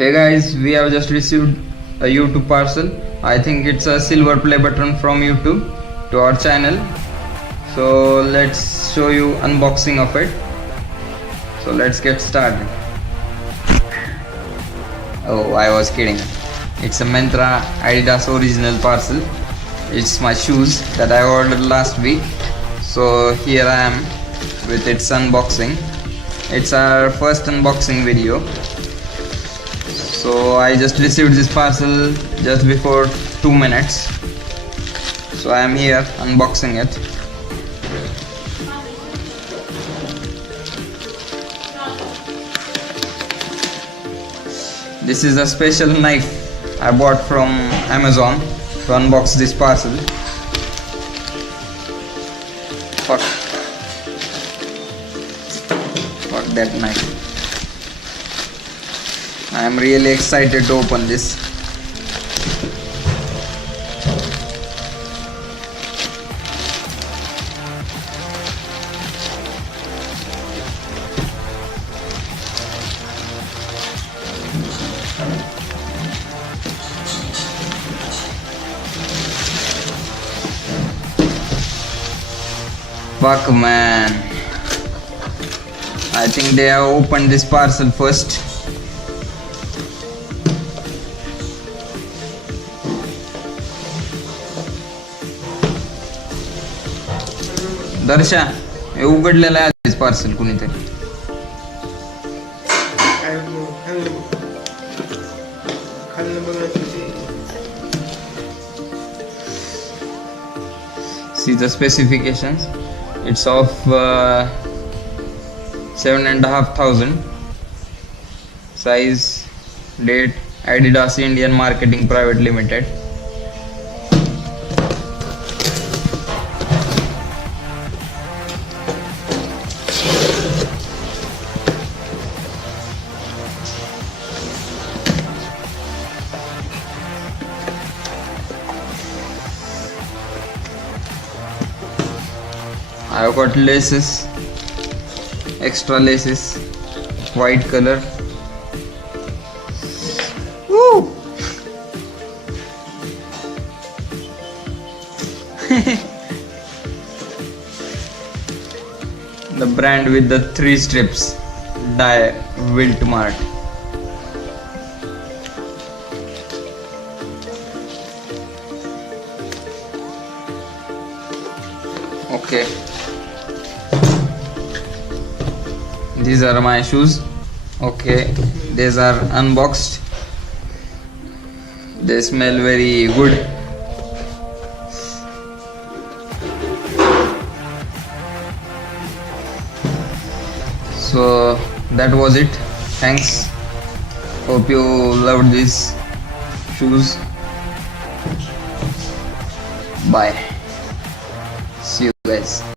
Hey guys, we have just received a YouTube parcel. I think it's a silver play button from YouTube to our channel. So let's show you unboxing of it. So let's get started. Oh, I was kidding. It's a Mantra Adidas original parcel. It's my shoes that I ordered last week. So here I am with its unboxing. It's our first unboxing video. So I just received this parcel just before 2 minutes. So I am here unboxing it. This is a special knife I bought from Amazon to unbox this parcel. Fuck that knife. I am really excited to open this. Fuck man, I think they have opened this parcel first. दर्शा हे उघडलेलं आहे parcel कुणीतरी. See the specifications. It's of 7,500. Size, date, Adidas Indian Marketing Private Limited. I've got laces, extra laces, white color. Woo! The brand with the 3 strips, Die Wiltmart. Okay. These are my shoes. Okay, these are unboxed. They smell very good. So that was it. Thanks. Hope you loved these shoes. Bye. See you guys.